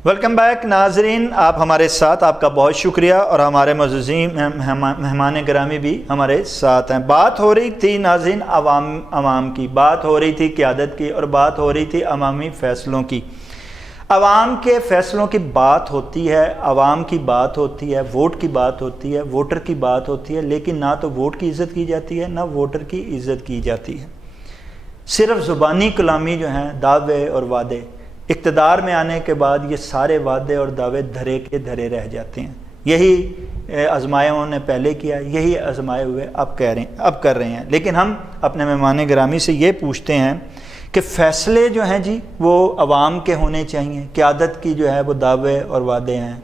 Welcome back नाजरीन, आप हमारे साथ, आपका बहुत शुक्रिया। और हमारे मज़ीज़ मेहमान गिरामी भी हमारे साथ हैं। बात हो रही थी नाजरीन अवाम की, बात हो रही थी क़यादत की, और बात हो रही थी अवामी फ़ैसलों की। अवाम के फ़ैसलों की बात होती है, अवाम की बात होती है, वोट की बात होती है, वोटर की बात होती है, लेकिन ना तो वोट की इज़्ज़त की जाती है, ना वोटर की इज़्ज़त की जाती है। सिर्फ़ ज़ुबानी कलामी जो हैं, दावे और वादे, इक़्तिदार में आने के बाद ये सारे वादे और दावे धरे के धरे रह जाते हैं। यही आज़माए उन्होंने पहले किया, यही आज़माए हुए अब कर रहे हैं। लेकिन हम अपने मेहमान गिरामी से ये पूछते हैं कि फ़ैसले जो हैं जी वो अवाम के होने चाहिए। क़यादत की जो है वो दावे और वादे हैं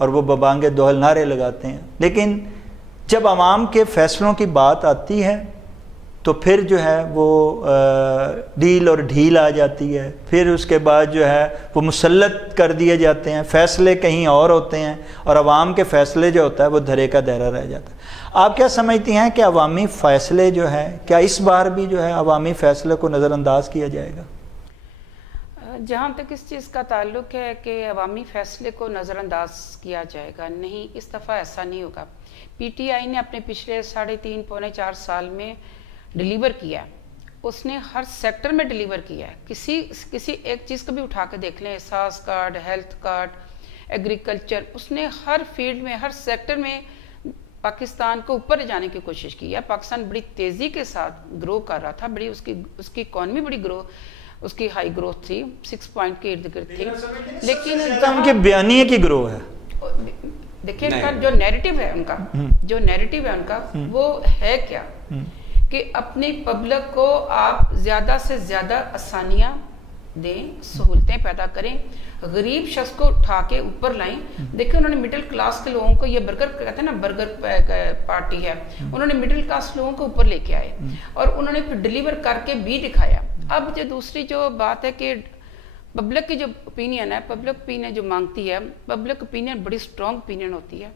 और वो बबांगे दोहल नारे लगाते हैं, लेकिन जब अवाम के फ़ैसलों की बात आती है तो फिर जो है वो डील और ढील आ जाती है। फिर उसके बाद जो है वो मुसल्लत कर दिए जाते हैं, फ़ैसले कहीं और होते हैं और अवाम के फ़ैसले जो होता है वो धरे का धरा रह जाता है। आप क्या समझती हैं कि अवामी फ़ैसले जो हैं, क्या इस बार भी जो है अवामी फ़ैसले को नज़रअंदाज किया जाएगा? जहाँ तक इस चीज़ का ताल्लुक है कि अवामी फ़ैसले को नज़रअंदाज किया जाएगा, नहीं, इस दफ़ा ऐसा नहीं होगा। PTI ने अपने पिछले 3.5 पौने 4 साल में डिलीवर किया, उसने हर सेक्टर में डिलीवर किया है। किसी एक चीज़ को भी उठा के देख लें, सास कार्ड, हेल्थ कार्ड, एग्रीकल्चर, उसने हर फील्ड में, हर सेक्टर में पाकिस्तान को ऊपर ले जाने की कोशिश की है। पाकिस्तान बड़ी तेज़ी के साथ ग्रो कर रहा था, बड़ी उसकी इकॉनमी बड़ी उसकी हाई ग्रोथ थी, 6 पॉइंट के इर्द गिर्द थी। लेकिन उनके बयानिए की ग्रो है, देखिए इनका जो नैरेटिव है उनका वो है क्या कि अपनी पब्लिक को आप ज़्यादा से ज़्यादा आसानियाँ दें, सहूलतें पैदा करें, गरीब शख्स को उठा के ऊपर लाएं। देखिए उन्होंने मिडिल क्लास के लोगों को, ये बर्गर कहते हैं ना, बर्गर पार्टी है, उन्होंने मिडिल क्लास लोगों को ऊपर लेके आए और उन्होंने फिर डिलीवर करके भी दिखाया। अब जो दूसरी जो बात है कि पब्लिक की जो ओपिनियन है, पब्लिक ओपिनियन जो मांगती है, पब्लिक ओपिनियन बड़ी स्ट्रॉन्ग ओपिनियन होती है।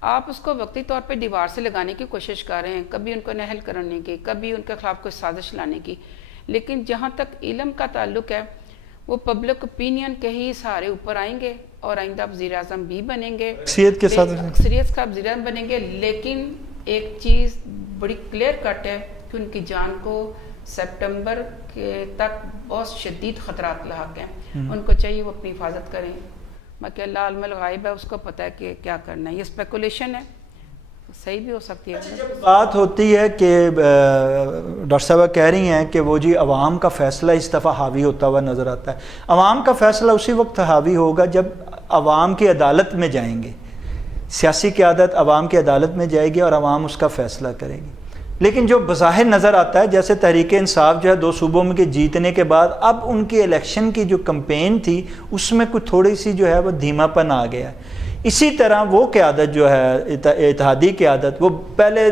आप उसको वक्ती तौर पे दीवार से लगाने की कोशिश कर रहे हैं, कभी उनको नहल करने की, कभी उनके खिलाफ कोई साजिश लाने की, लेकिन जहाँ तक इल्म का ताल्लुक है वो पब्लिक ओपिनियन के ही सहारे ऊपर आएंगे और आइंदा वज़ीर-ए-आज़म भी बनेंगे, अक्सरियत के साथ वज़ीर-ए-आज़म बनेंगे। लेकिन एक चीज़ बड़ी क्लियर कट है कि उनकी जान को सितंबर के तक बहुत शदीद ख़तरात लाक हैं। उनको चाहिए वो अपनी हिफाजत करें, बाकी अल्लाह अल्मल गायब है, उसको पता है कि क्या करना है। ये स्पेकुलेशन है, सही भी हो सकती है। जब बात होती है कि डॉक्टर साहब कह रही हैं कि वो जी अवाम का फ़ैसला इस दफ़ा हावी होता हुआ नज़र आता है। अवाम का फ़ैसला उसी वक्त हावी होगा जब अवाम की अदालत में जाएंगे, सियासी क़यादत अवाम की अदालत में जाएगी और अवाम उसका फ़ैसला करेगी। लेकिन जो बज़ाहिर नज़र आता है, जैसे तहरीक इंसाफ जो है 2 सूबों में के जीतने के बाद अब उनकी इलेक्शन की जो कैंपेन थी उसमें कुछ थोड़ी सी जो है वो धीमापन आ गया। इसी तरह वो क़यादत जो है इत्तेहादी क़यादत, वो पहले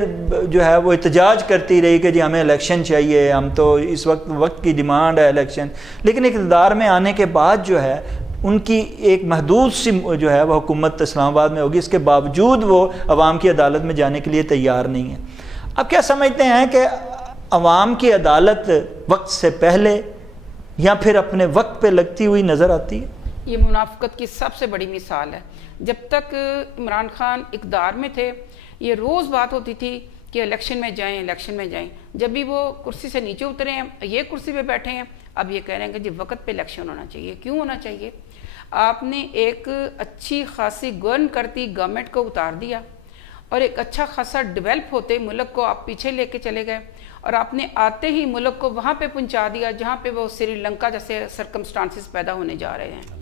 जो है वो एहतजाज करती रही कि जी हमें इलेक्शन चाहिए, हम तो इस वक्त की डिमांड है इलेक्शन। लेकिन इक़्तिदार में आने के बाद जो है उनकी एक महदूद सी जो है वह हुकूमत इस्लामाबाद में होगी, इसके बावजूद वो अवाम की अदालत में जाने के लिए तैयार नहीं है। अब क्या समझते हैं कि अवाम की अदालत वक्त से पहले या फिर अपने वक्त पे लगती हुई नज़र आती है? ये मुनाफिकत की सबसे बड़ी मिसाल है। जब तक इमरान खान इक़्तिदार में थे ये रोज़ बात होती थी कि इलेक्शन में जाएं, इलेक्शन में जाएं। जब भी वो कुर्सी से नीचे उतरे हैं, ये कुर्सी पे बैठे हैं, अब ये कह रहे हैं कि जी वक्त पे इलेक्शन होना चाहिए। क्यों होना चाहिए? आपने एक अच्छी खासी गवर्न करती गवर्नमेंट को उतार दिया और एक अच्छा खासा डेवलप होते मुल्क को आप पीछे लेके चले गए और आपने आते ही मुल्क को वहाँ पे पहुँचा दिया जहाँ पे वो श्रीलंका जैसे सरकमस्टांसिस पैदा होने जा रहे हैं।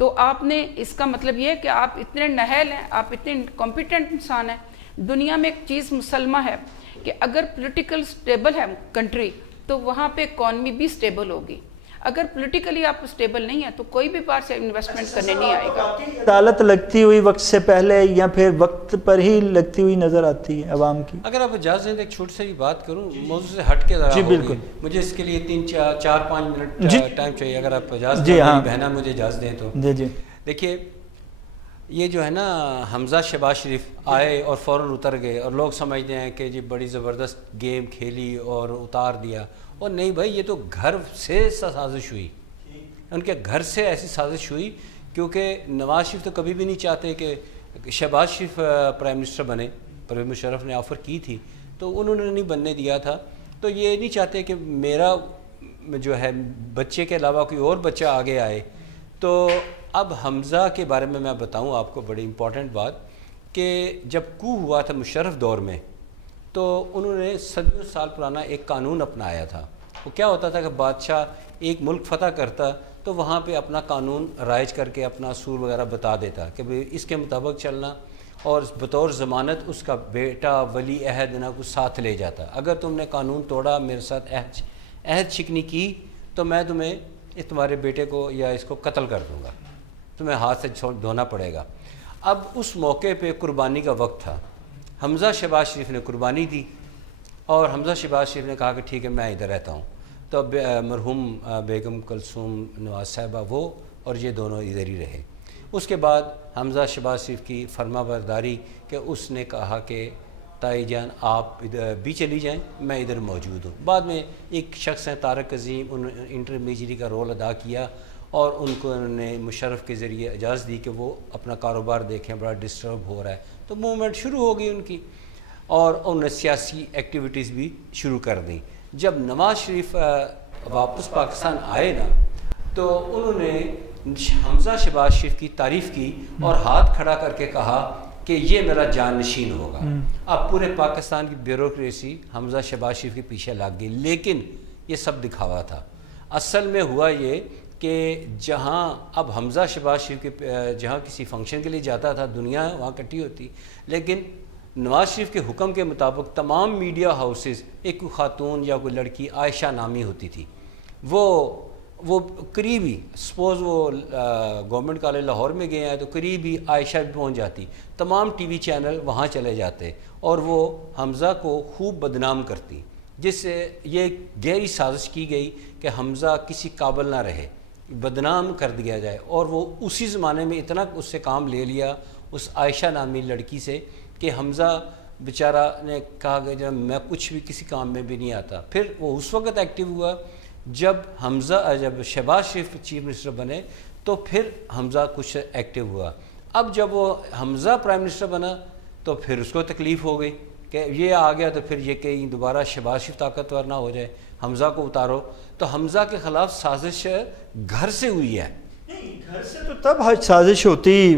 तो आपने, इसका मतलब ये है कि आप इतने नहल हैं, आप इतने कॉम्पिटेंट इंसान हैं। दुनिया में एक चीज़ मुसलमा है कि अगर पॉलिटिकल स्टेबल है कंट्री तो वहाँ पे इकॉनमी भी स्टेबल होगी। अगर पॉलिटिकली आप स्टेबल नहीं है तो कोई भी बाहर से इन्वेस्टमेंट करने नहीं आएगा। अदालत लगती हुई वक्त से पहले या फिर वक्त पर ही लगती हुई नजर आती है अवाम की? अगर आप इजाज़त दें, एक छोटी सी बात करूं, मौजूद से हट के ज़रा। जी बिल्कुल, मुझे इसके लिए 3-4-5 मिनट टाइम चाहिए, अगर आप इजाज़त जी हाँ बहना मुझे इजाज़त दें तो। जी जी देखिए, ये जो है ना, हमजा शहबाज शरीफ आए और फ़ौरन उतर गए और लोग समझते हैं कि जी बड़ी ज़बरदस्त गेम खेली और उतार दिया। और नहीं भाई, ये तो घर से साजिश हुई, उनके घर से ऐसी साजिश हुई क्योंकि नवाज शरीफ तो कभी भी नहीं चाहते कि शहबाज शरीफ प्राइम मिनिस्टर बने। परवेज़ मुशर्रफ ने ऑफ़र की थी तो उन्होंने नहीं बनने दिया था। तो ये नहीं चाहते कि मेरा जो है बच्चे के अलावा कोई और बच्चा आगे आए। तो अब हमज़ा के बारे में मैं बताऊं आपको बड़ी इम्पॉर्टेंट बात कि जब कू हुआ था मुशर्रफ दौर में तो उन्होंने सदियों साल पुराना एक कानून अपनाया था। वो क्या होता था कि बादशाह एक मुल्क फ़तह करता तो वहाँ पे अपना कानून राइज करके अपना असूल वगैरह बता देता कि भाई इसके मुताबिक चलना, और बतौर ज़मानत उसका बेटा वली अहद ना को साथ ले जाता। अगर तुमने कानून तोड़ा, मेरे साथ अहद शिकनी की, तो मैं तुम्हें तुम्हारे बेटे को या इसको कत्ल कर दूँगा, तुम्हें हाथ से धोना पड़ेगा। अब उस मौके पे कुर्बानी का वक्त था। हमज़ा शहबाज शरीफ ने कुर्बानी दी और हमज़ा शहबाज शरीफ ने कहा कि ठीक है मैं इधर रहता हूँ। तो अब मरहूम बेगम कुलसूम नवाज साहिबा वो और ये दोनों इधर ही रहे। उसके बाद हमज़ा शहबाज शरीफ की फरमाबरदारी कि उसने कहा कि ताई जान आप इधर भी चली जाएं, मैं इधर मौजूद हूँ। बाद में एक शख्स हैं तारक अजीम, उन्होंने इंटरमीडिएरी का रोल अदा किया और उनको उन्होंने मुशर्रफ के ज़रिए इजाज़त दी कि वो अपना कारोबार देखें, बड़ा डिस्टर्ब हो रहा है। तो मूवमेंट शुरू हो गई उनकी और उन्होंने सियासी एक्टिविटीज़ भी शुरू कर दी। जब नवाज शरीफ वापस पाकिस्तान आए ना तो उन्होंने हमज़ा शहबाज शरीफ की तारीफ़ की और हाथ खड़ा करके कहा कि ये मेरा जाननशीन होगा। अब पूरे पाकिस्तान की ब्यूरोक्रेसी हमज़ा शहबाज शरीफ के पीछे लग गई, लेकिन ये सब दिखावा था। असल में हुआ ये कि जहाँ अब हमज़ा शहबाज शरीफ के जहाँ किसी फंक्शन के लिए जाता था दुनिया वहाँ इकट्ठी होती, लेकिन नवाज शरीफ के हुक्म के मुताबिक तमाम मीडिया हाउसेस एक कोई खातून या कोई लड़की आयशा नामी होती थी, वो करीबी सपोज़ वो गवर्नमेंट कॉलेज लाहौर में गए हैं तो करीबी आयशा भी पहुँच जाती। तमाम टीवी चैनल वहाँ चले जाते और वो हमज़ा को खूब बदनाम करती, जिससे ये गहरी साजिश की गई कि हमज़ा किसी काबिल ना रहे, बदनाम कर दिया जाए। और वो उसी ज़माने में इतना उससे काम ले लिया उस आयशा नामी लड़की से कि हमज़ा बेचारा ने कहा कि जब मैं कुछ भी किसी काम में भी नहीं आता। फिर वो उस वक्त एक्टिव हुआ जब जब शहबाज शरीफ चीफ मिनिस्टर बने तो फिर हमज़ा कुछ एक्टिव हुआ। अब जब वो हमज़ा प्राइम मिनिस्टर बना तो फिर उसको तकलीफ़ हो गई कि ये आ गया तो फिर ये कहीं दोबारा शहबाज शरीफ ताकतवर ना हो जाए, हमज़ा को उतारो। तो हमज़ा के ख़िलाफ़ साजिश घर से हुई है। घर से तो तब साजिश होती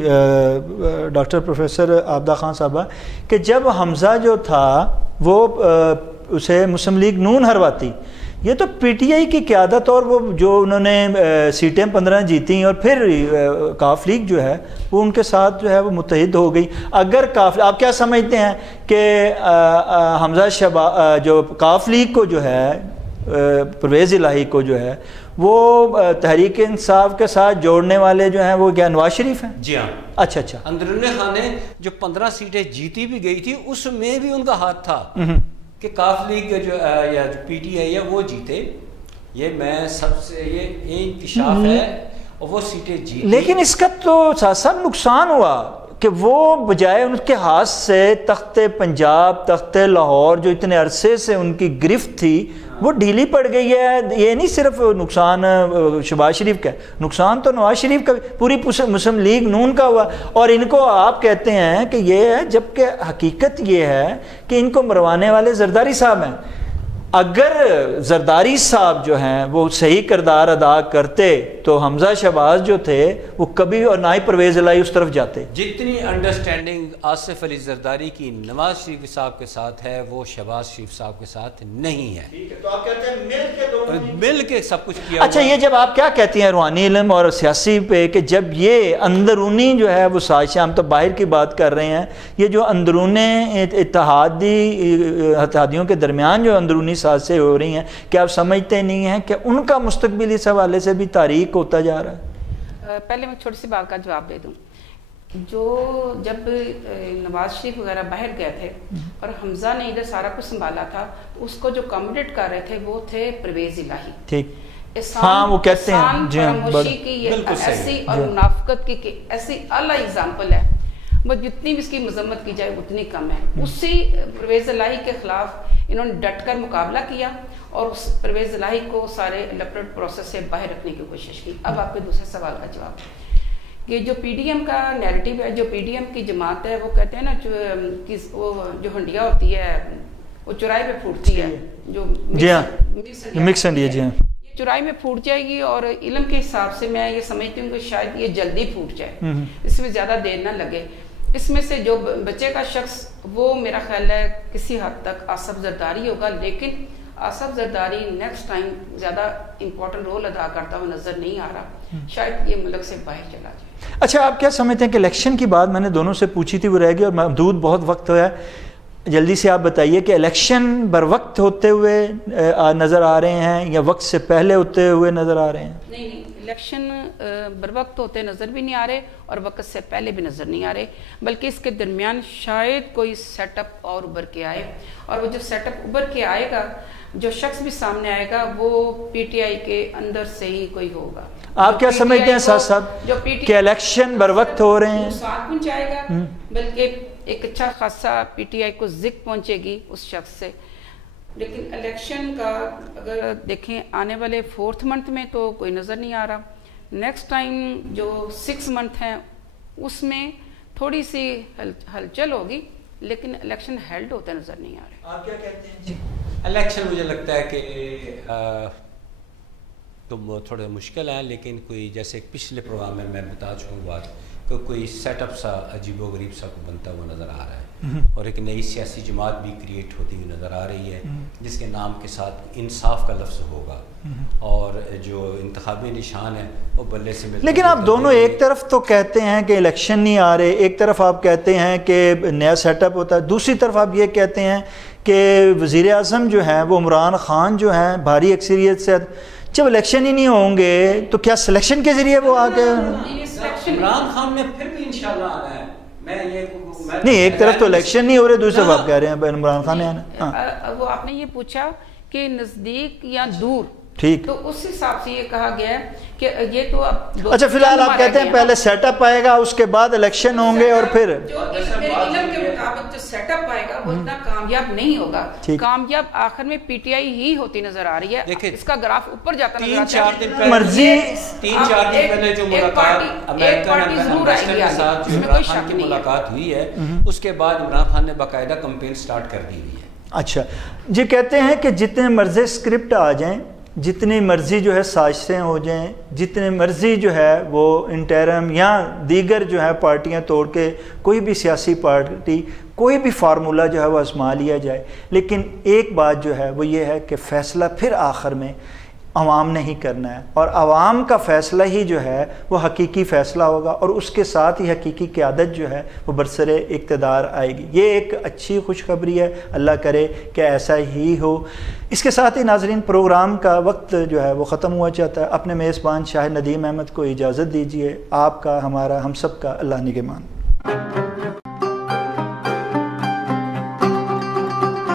डॉक्टर प्रोफेसर आबदा खान साहबा कि जब हमज़ा जो था वो उसे मुस्लिम लीग नून हरवाती। ये तो पीटीआई की क़यादत और वो जो उन्होंने सीटें 15 जीती और फिर काफ लीग जो है वो उनके साथ जो है वो मुत्तहिद हो गई। अगर आप क्या समझते हैं कि हमज़ा शहबाज जो काफ लीग को जो है परवेज़ इलाही को जो है वो तहरीक इंसाफ के साथ जोड़ने वाले जो हैं वो क्या नवाज शरीफ हैं? जी हाँ। अच्छा। अंदरूनी खाने जो 15 सीटें जीती भी गई थी उसमें भी उनका हाथ था कि काफ लीग जो या जो पीटीआई है वो जीते। ये मैं सबसे ये इंकिशाफ है और वो सीटें जीती। लेकिन इसका तो साथ नुकसान हुआ कि वो बजाय उनके हाथ से तख्ते पंजाब, तख्ते लाहौर जो इतने अरसे से उनकी गिरफ्त थी वो ढीली पड़ गई है। ये नहीं सिर्फ नुकसान शहबाज शरीफ का, नुकसान तो नवाज शरीफ का, पूरी मुस्लिम लीग नून का हुआ। और इनको आप कहते हैं कि ये है, जबकि हकीकत ये है कि इनको मरवाने वाले जरदारी साहब हैं। अगर जरदारी साहब जो हैं वो सही किरदार अदा करते तो हमज़ा शहबाज जो थे वो कभी और ना ही परवेज़ इलाही उस तरफ जाते। जितनी अंडरस्टैंडिंग आसिफ अली जरदारी की नवाज शरीफ साहब के साथ है वो शहबाज शरीफ साहब के साथ नहीं है। तो आप कहते हैं मिल के सब कुछ किया। अच्छा, ये जब आप क्या कहती हैं रूहानी इल्म और सियासी पे कि जब ये अंदरूनी जो है वो साजिश, हम तो बाहर की बात कर रहे हैं, ये जो अंदरूनी इत्तेहादियों के दरमियान जो अंदरूनी साजिशें हो रही हैं, क्या आप समझते नहीं हैं कि उनका मुस्तकबिल इस हवाले से भी तारीक होता जा रहा है? पहले मैं छोटी सी बात का जवाब दे दूं। जो जब नवाज शरीफ वगैरह बाहर गए थे और हमज़ा ने इधर सारा कुछ संभाला था, उसको जो कॉमोडेट कर रहे थे वो थे परवेज़ इलाही। ठीक, हाँ वो कहते हैं फरामोशी की ये ऐसी और मुनाफिकत की ऐसी अला एग्जाम्पल है, वो जितनी भी इसकी मजम्मत की जाए उतनी कम है। उसी परवेज़ इलाही के खिलाफ इन्होंने डटकर मुकाबला किया और उस परवेज़ इलाही को सारे इलेक्टोरल प्रोसेस से बाहर रखने की कोशिश की। अब आपके दूसरे सवाल का जवाब कि जो PDM का नैरेटिव है, जो PDM की जमात है, वो कहते हैं ना कि वो जो हंडिया होती है वो चौराहे पे फूटती है, जो मिक्स इंडिया जी हाँ, ये चौराहे में फूट जाएगी। और इल्म के हिसाब से मैं ये समझती हूँ कि शायद ये जल्दी फूट जाए, इसमें ज़्यादा देर ना लगे। इसमें से जो बच्चे का शख्स वो मेरा ख्याल है किसी हद तक आसफ जरदारी होगा, लेकिन आसफ जरदारी नेक्स्ट टाइम ज़्यादा इम्पोर्टेंट रोल अदा करता हुआ नज़र नहीं आ रहा, शायद ये मुल्क से बाहर चला जाए। अच्छा, आप क्या समझते हैं कि इलेक्शन की बात मैंने दोनों से पूछी थी, वो रह गई और महदूद बहुत वक्त हुआ है, जल्दी से आप बताइए कि इलेक्शन बर वक्त होते हुए नज़र आ रहे हैं या वक्त से पहले होते हुए नज़र आ रहे हैं? नहीं, इलेक्शन बर वक्त होते नज़र भी नहीं आ रहे और वक्त से पहले भी नज़र नहीं आ रहे, बल्कि इसके दरमियान शायद कोई सेटअप और उभर के आए, और वो जो सेटअप उभर के आएगा, जो शख्स भी सामने आएगा, वो PTI के अंदर से ही कोई होगा। आप क्या समझते हैं साथ साथ जो कि इलेक्शन बर वक्त हो रहे हैं? साथ पहुंचाएगा, बल्कि एक अच्छा खासा PTI को जिक पहुंचेगी उस शख्स से। लेकिन इलेक्शन का अगर देखें आने वाले 4th मंथ में तो कोई नज़र नहीं आ रहा। नेक्स्ट टाइम जो 6 मंथ हैं उसमें थोड़ी सी हलचल होगी, लेकिन इलेक्शन हेल्ड होते नज़र नहीं आ रहे। आप क्या कहते हैं जी? इलेक्शन मुझे लगता है कि तो थोड़ा मुश्किल है, लेकिन कोई जैसे पिछले प्रोग्राम में मैं बता चुका हूँ बात, तो कोई सेटअप सा अजीबो गरीब सा को बनता हुआ नज़र आ रहा है, और एक नई सियासी जमात भी क्रिएट होती हुई नज़र आ रही है, जिसके नाम के साथ इंसाफ का लफ्ज़ होगा, और जो इंतखाबी निशान है वो बल्ले से मिलता। लेकिन आप दोनों एक तरफ तो कहते हैं कि इलेक्शन नहीं आ रहे, एक तरफ आप कहते हैं कि नया सेटअप होता है, दूसरी तरफ आप ये कहते हैं कि वज़ीर आज़म जो हैं वो इमरान ख़ान जो हैं भारी अक्सरियत से, जब इलेक्शन ही नहीं होंगे तो क्या सिलेक्शन के ज़रिए वो आके? इमरान खान ने फिर भी इंशाल्लाह आना है। नहीं, एक तरफ तो इलेक्शन नहीं हो रहे, दूसरी तरफ आप कह रहे हैं इमरान खान ने आना। वो आपने ये पूछा कि नज़दीक या दूर, ठीक, तो उस हिसाब से ये कहा गया है कि ये तो अब अच्छा फिलहाल आप कहते हैं पहले सेटअप आएगा, उसके बाद इलेक्शन होंगे, और फिर जो मेरे इल्म के मुताबिक जो सेटअप आएगा वो इतना कामयाब नहीं होगा। कामयाब आखिर में PTI ही होती नजर आ रही है। इसका ग्राफ ऊपर जाता नजर आता है। 3-4 दिन पहले मर्जी 3-4 दिन पहले जो मुलाकात अमेरिकन एम्बेसडर के साथ जो इमरान खान की मुलाकात हुई है, उसके बाद इमरान खान ने बाकायदा कैंपेन स्टार्ट कर दी हुई है। अच्छा जी, कहते हैं कि जितने मर्जी स्क्रिप्ट आ जाएं, जितनी मर्ज़ी जो है साजिशें हो जाएं, जितने मर्ज़ी जो है वो इंटरम या दीगर जो है पार्टियां तोड़ के कोई भी सियासी पार्टी कोई भी फार्मूला जो है वो आजमा लिया जाए, लेकिन एक बात जो है वो ये है कि फ़ैसला फिर आखिर में अवाम ने ही करना है, और अवाम का फ़ैसला ही जो है वो हकीकी फ़ैसला होगा, और उसके साथ ही हकीकी क़यादत जो है वो बरसरे इक़्तिदार आएगी। ये एक अच्छी खुशखबरी है, अल्लाह करे कि ऐसा ही हो। इसके साथ ही नाज़रीन, प्रोग्राम का वक्त जो है वो ख़त्म हुआ चाहता है। अपने मेज़बान शाहिद नदीम अहमद को इजाज़त दीजिए। आपका, हमारा, हम सब का अल्लाह निगहबान।